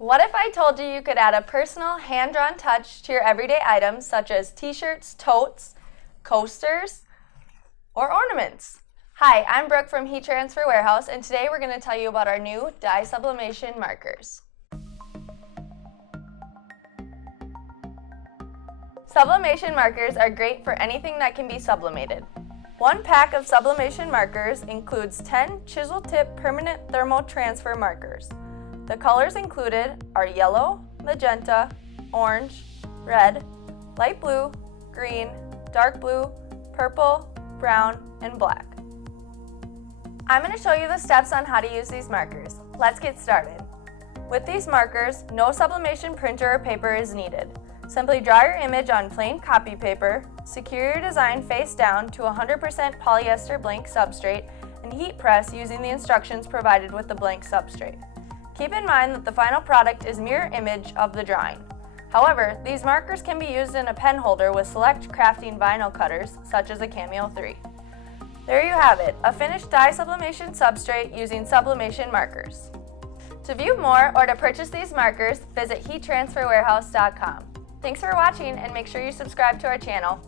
What if I told you you could add a personal, hand-drawn touch to your everyday items such as t-shirts, totes, coasters, or ornaments? Hi, I'm Brooke from Heat Transfer Warehouse, and today we're going to tell you about our new dye sublimation markers. Sublimation markers are great for anything that can be sublimated. One pack of sublimation markers includes 10 chisel tip permanent thermal transfer markers. The colors included are yellow, magenta, orange, red, light blue, green, dark blue, purple, brown, and black. I'm going to show you the steps on how to use these markers. Let's get started. With these markers, no sublimation printer or paper is needed. Simply draw your image on plain copy paper, secure your design face down to 100% polyester blank substrate, and heat press using the instructions provided with the blank substrate. Keep in mind that the final product is mirror image of the drawing. However, these markers can be used in a pen holder with select crafting vinyl cutters, such as a Cameo 3. There you have it, a finished dye sublimation substrate using sublimation markers. To view more or to purchase these markers, visit heattransferwarehouse.com. Thanks for watching, and make sure you subscribe to our channel.